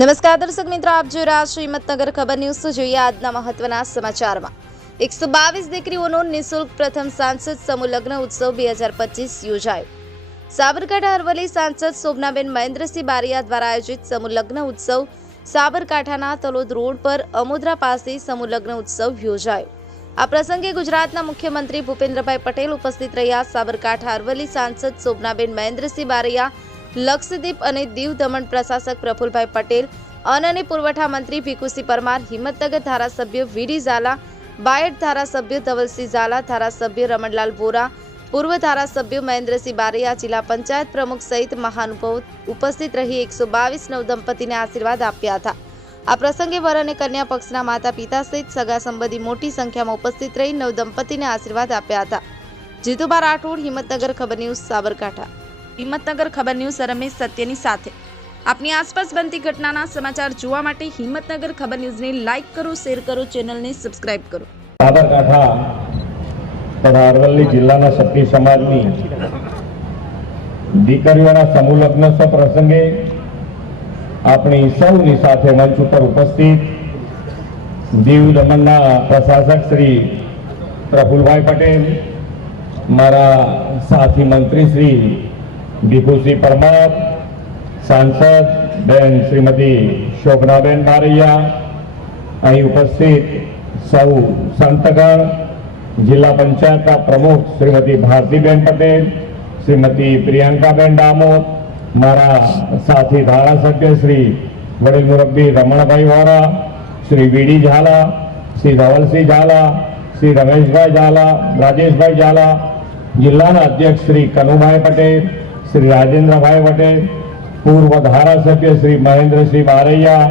નમસ્કાર દર્શક મિત્રો, આપ જોઈ રહ્યા છો હિંમતનગર ખબર ન્યૂઝ। તો જોઈએ આજના મહત્વના સમાચારમાં। 122 દીકરીઓનો નિઃશુલ્ક પ્રથમ સાંસદ સમૂહ લગ્ન ઉત્સવ 2025 યોજાયો। સાબરકાંઠા અરવલ્લી સાંસદ શોભનાબેન મહેન્દ્રસિંહ બારૈયા દ્વારા આયોજિત સમૂહ લગ્ન ઉત્સવ સાબરકાંઠાના તલોદ રોડ પર અમોદરા પાસે સમૂહ લગ્ન ઉત્સવ યોજાયો। આ પ્રસંગે ગુજરાતના મુખ્યમંત્રી ભૂપેન્દ્રભાઈ પટેલ ઉપસ્થિત રહ્યા। સાબરકાંઠા અરવલ્લી સાંસદ શોભનાબેન મહેન્દ્રસિંહ બારૈયા, લક્ષદ્વીપ અને દીવ દમણ પ્રશાસક પ્રફુલભાઈ પટેલ, અન્ન અને પુરવઠા મંત્રી ભીખુસિંહ પરમાર, હિંમતનગર ધારાસભ્ય વીડી ઝાલા, બાયડ ધારાસભ્ય ધવલસિંહ ઝાલા, ધારાસભ્ય રમણલાલ વોરા, પૂર્વ ધારાસભ્ય મહેન્દ્રસિંહ બારૈયા, જિલ્લા પંચાયત પ્રમુખ સહિત મહાનુભાવો ઉપસ્થિત રહી 122 નવદંપતિને આશીર્વાદ આપ્યા હતા। આ પ્રસંગે વર અને કન્યા પક્ષના માતા પિતા સહિત સગા સંબંધી મોટી સંખ્યામાં ઉપસ્થિત રહી નવદંપતિને આશીર્વાદ આપ્યા હતા। જીતુભા રાઠોડ, હિંમતનગર ખબર ન્યૂઝ, સાબરકાંઠા। હિંમતનગર ખબર ન્યૂઝ રમેશ સત્યની સાથે। આપની આસપાસ બનતી ઘટનાના સમાચાર જોવા માટે હિંમતનગર ખબર ન્યૂઝને લાઇક કરો, શેર કરો, ચેનલને સબસ્ક્રાઇબ કરો। સાબરકાંઠા તથા અરવલ્લી જિલ્લાના ક્ષત્રિય સમાજની દીકરીઓના સમૂહ લગ્નોત્સવ પ્રસંગે આપણી સૌની સાથે મંચ ઉપર ઉપસ્થિત દીવ દમણના પ્રશાસક શ્રી પ્રફુલભાઈ પટેલ, મારા સાથી મંત્રી શ્રી ભીખુસિંહ પરમાર, સાંસદ બેન શ્રીમતી શોભનાબેન બારૈયા, અહીં ઉપસ્થિત સૌ સંતગણ, જિલ્લા પંચાયતના પ્રમુખ શ્રીમતી ભારતીબેન પટેલ, શ્રીમતી પ્રિયંકાબેન ડામોર, મારા સાથી ધારાસભ્ય શ્રી વડીલ મુરબ્બી રમણભાઈ વોરા, શ્રી વીડી ઝાલા, શ્રી ધવલસિંહ ઝાલા, શ્રી રમેશભાઈ ઝાલા, રાજેશભાઈ ઝાલા, જિલ્લાના અધ્યક્ષ શ્રી કનુભાઈ પટેલ, શ્રી રાજેન્દ્રભાઈ પટેલ, પૂર્વ ધારાસભ્ય શ્રી મહેન્દ્રસિંહ બારૈયા,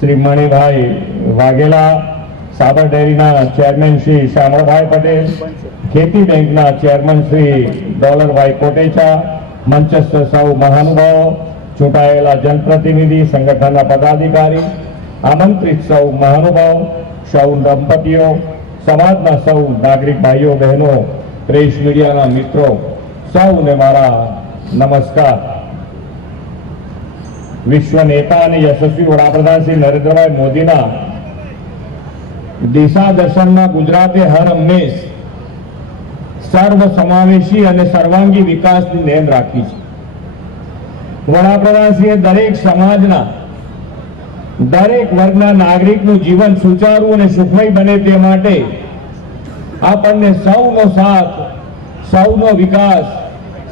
શ્રી મણિભાઈ વાઘેલા, સાબર ડેરીના ચેરમેન શ્રી શામળભાઈ પટેલ, ખેતી બેંકના ચેરમેન શ્રી ડોલરભાઈ કોટેચા, મંચસ્થ સૌ મહાનુભાવો, ચૂંટાયેલા જનપ્રતિનિધિ, સંગઠનના પદાધિકારી, આમંત્રિત સૌ મહાનુભાવો, સૌ દંપતીઓ, સમાજના સૌ નાગરિક ભાઈઓ બહેનો, પ્રેસ મીડિયાના મિત્રો, સૌને મારા નમસ્કાર। વિશ્વ નેતા અને યશસ્વી વડાપ્રધાન શ્રી નરેન્દ્રભાઈ મોદીના દિશા દર્શનમાં ગુજરાતે હર હંમેશ સર્વ સમાવેશી અને સર્વાંગી વિકાસની નેમ રાખી છે। વડાપ્રધાનશ્રીએ દરેક સમાજના દરેક વર્ગના નાગરિકનું જીવન સુચારું અને સુખમય બને તે માટે આપણને સૌનો સાથ, સૌનો વિકાસ,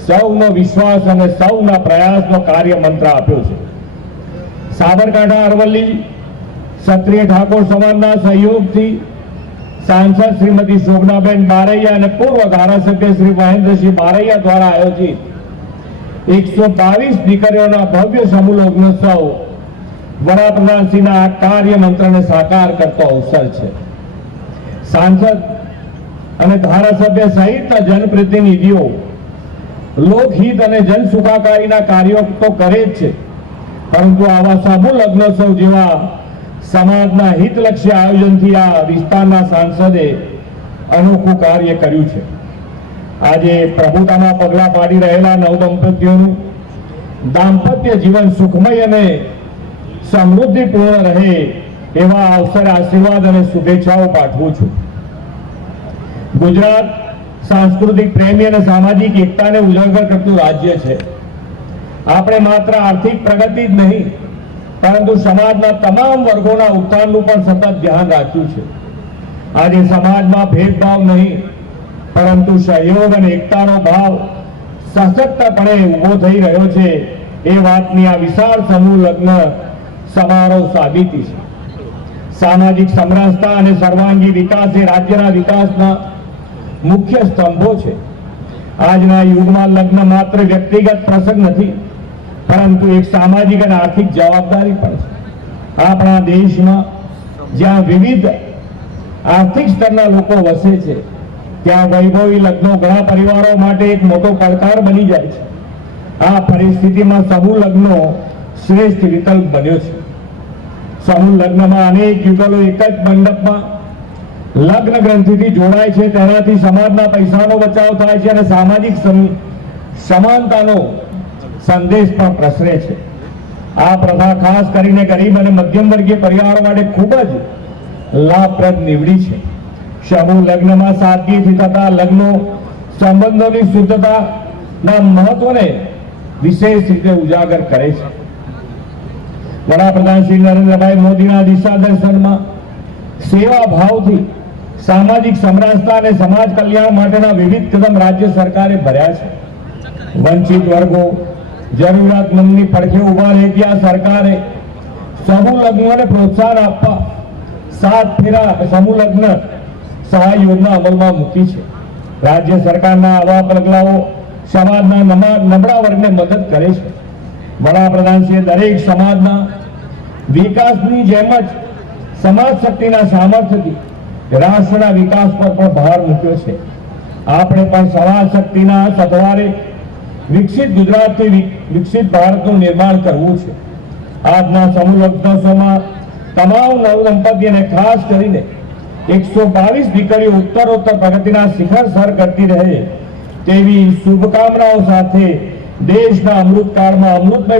સૌનો વિશ્વાસ અને સૌના પ્રયાસનો કાર્ય મંત્ર આપ્યો છે। સાબરકાંઠા અરવલ્લી ક્ષત્રિય ઠાકોર સમાજના સહયોગથી સાંસદ શ્રીમતી શોભનાબેન બારૈયા અને પૂર્વ ધારાસભ્ય શ્રી મહેન્દ્રસિંહ બારૈયા દ્વારા આયોજિત 122 દીકરીઓના ભવ્ય સમૂહ લગ્નોત્સવ વડાપ્રધાનશ્રીના આ કાર્ય મંત્રને સાકાર કરતો અવસર છે। સાંસદ અને ધારાસભ્ય સહિતના જનપ્રતિનિધિઓ લોકહિત અને જન સુખાકારીના કાર્યો તો કરે જ છે, પરંતુ આવા સમૂહ લગ્નોત્સવ જેવા સમાજના હિતલક્ષી આયોજનથી આ વિસ્તારના સાંસદે અનોખું કાર્ય કર્યું છે। આજે પ્રભુતામાં પગલાં પાડી રહેલા નવદંપતીઓનું દાંપત્ય જીવન સુખમય અને સમૃદ્ધિપૂર્ણ રહે એવા અવસરે આશીર્વાદ અને શુભેચ્છાઓ પાઠવું છું। ગુજરાત સાંસ્કૃતિક પ્રેમી અને સામાજિક એકતાને ઉજાગર કરતું રાજ્ય છે। આપણે માત્ર આર્થિક પ્રગતિ જ નહીં, પરંતુ સમાજના તમામ વર્ગોના ઉત્થાનનું પણ સતત ધ્યાન રાખ્યું છે। આજે સમાજમાં ભેદભાવ નહીં, પરંતુ સહયોગ અને એકતાનો ભાવ સશક્તપણે ઉભો થઈ રહ્યો છે એ વાતની આ વિશાળ સમૂહ લગ્ન સમારોહ સાબિતી છે। સામાજિક સમરસતા અને સર્વાંગી વિકાસ એ રાજ્યના વિકાસના મુખ્ય સ્તંભો છે। આજના યુગમાં લગ્ન માત્ર વ્યક્તિગત પ્રસંગ નથી, પરંતુ એક સામાજિક અને આર્થિક જવાબદારી પણ છે। આપણા દેશમાં જ્યાં વિવિધ આર્થિક સ્તરના લોકો વસે છે, ત્યાં વૈભવી લગ્નો ઘણા પરિવારો માટે એક મોટો પડકાર બની જાય છે। આ પરિસ્થિતિમાં સમૂહ લગ્નો શ્રેષ્ઠ વિકલ્પ બન્યો છે। સમૂહ લગ્નમાં અનેક યુગલો એક જ મંડપમાં લગ્ન ગ્રંથિથી જોડાય છે। તેનાથી સમાજના પૈસાનો બચાવ થાય છે અને સામાજિક સમાનતાનો સંદેશ પણ પ્રસરે છે। આ પ્રથા ખાસ કરીને ગરીબ અને મધ્યમ વર્ગીય પરિવારો માટે ખૂબ જ લાભપ્રદ નીવડી છે. સમૂહ લગ્નમાં સાદગીથી થતા લગ્નો સંબંધોની શુદ્ધતાના મહત્વને વિશેષ રીતે ઉજાગર કરે છે. વડાપ્રધાન શ્રી નરેન્દ્રભાઈ મોદીના દિશા દર્શનમાં સેવા ભાવથી સામાજિક સમરસતા અને સમાજ કલ્યાણ માટેના વિવિધ કદમ રાજ્ય સરકારે ભર્યા છે. વંચિત વર્ગો જરૂરિયાતમંદની પડખે ઉભા રહેતી આ સરકારે સમૂહ લગ્નોને પ્રોત્સાહન આપવા 7 ફેરા સમૂહ લગ્ન સહાય યોજના અમલમાં મૂકી છે. રાજ્ય સરકારના આવા પગલાઓ સમાજના નબળા વર્ગને મદદ કરે છે. વડાપ્રધાનશ્રીએ દરેક સમાજના વિકાસની જેમ જ સમાજ શક્તિના સામર્થ્યથી રાષ્ટ્રના વિકાસ પર પણ ભાર મૂક્યો છે. આપણે પણ સમાજ શક્તિના સથવારે વિકસિત ગુજરાતથી વિકસિત ભારતનું નિર્માણ કરવું છે. આજના સમૂહ લગ્નોત્સવમાં તમામ નવદંપતીઓને ખાસ કરીને 122 દીકરીઓ ઉત્તરોત્તર પ્રગતિના શિખર સર કરતી રહે તેવી શુભકામનાઓ સાથે દેશના અમૃતકાળમાં અમૃતમય